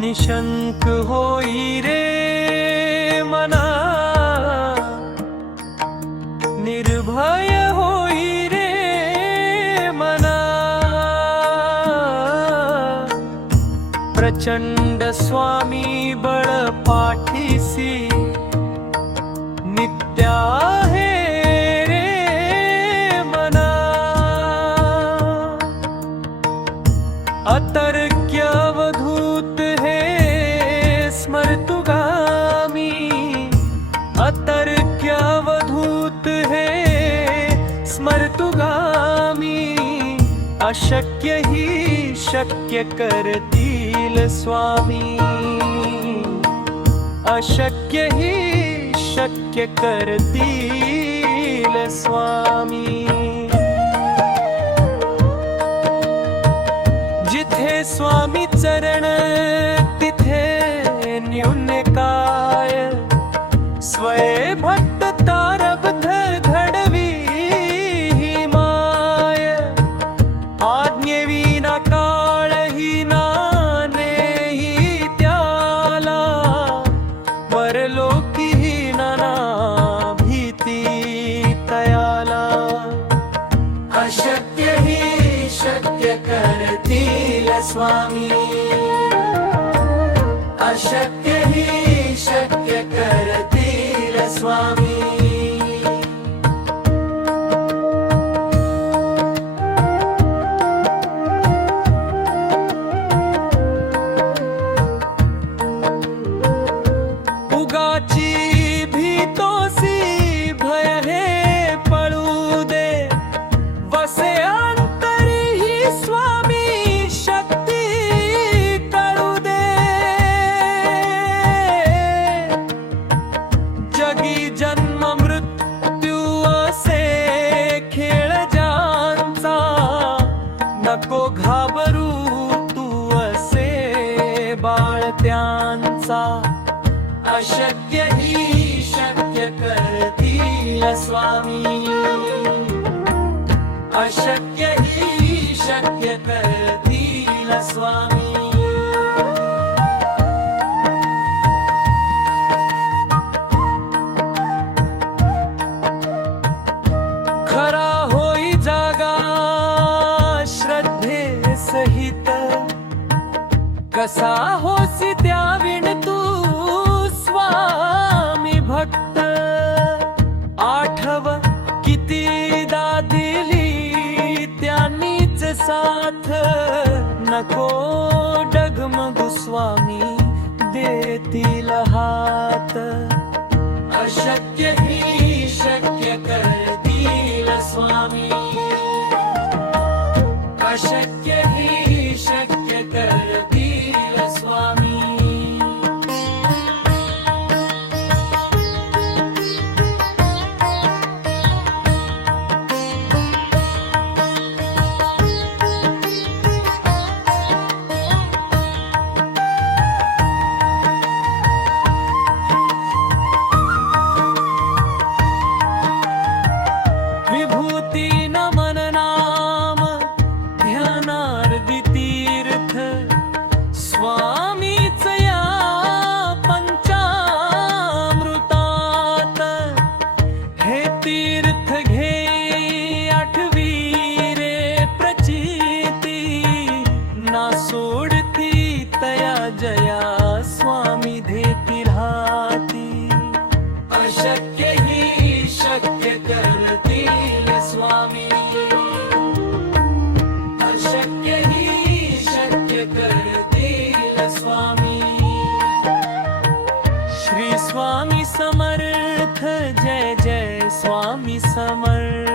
निशंक होई रे मना। निर्भय होई रे मना। प्रचंड स्वामी बळ पाठीसी नित्या आहे रे मना। अतर स्मर्तुगामी अशक्य ही शक्य करतील स्वामी। अशक्य ही शक्य करतील स्वामी। जिथे स्वामी चरण परलोकी ही नाना भीती तयाला. अशक्य ही शक्य करतील स्वामी. अशक्य ही शक्य करतील स्वामी. उगाची भीतोसी भय हे पळू दे। वसे अंतरी ही स्वामी शक्ती कळू दे। जगी जन्म मृत्यू असे खेळ ज्यांचा नको घाबरू तू असे बाळ त्यांचा। अशक्य ही शक्य करतील स्वामी. अशक्य ही शक्य करतील स्वामी. खरा होई जागा श्रद्धे सहित कसा होसी त्या विण नको डगमगु स्वामी देतील हात अशक्य ही शक्य करतील स्वामी। अशक्य ही स्वामी स्वामी. श्री स्वामी समर्थ जय जय स्वामी समर्थ.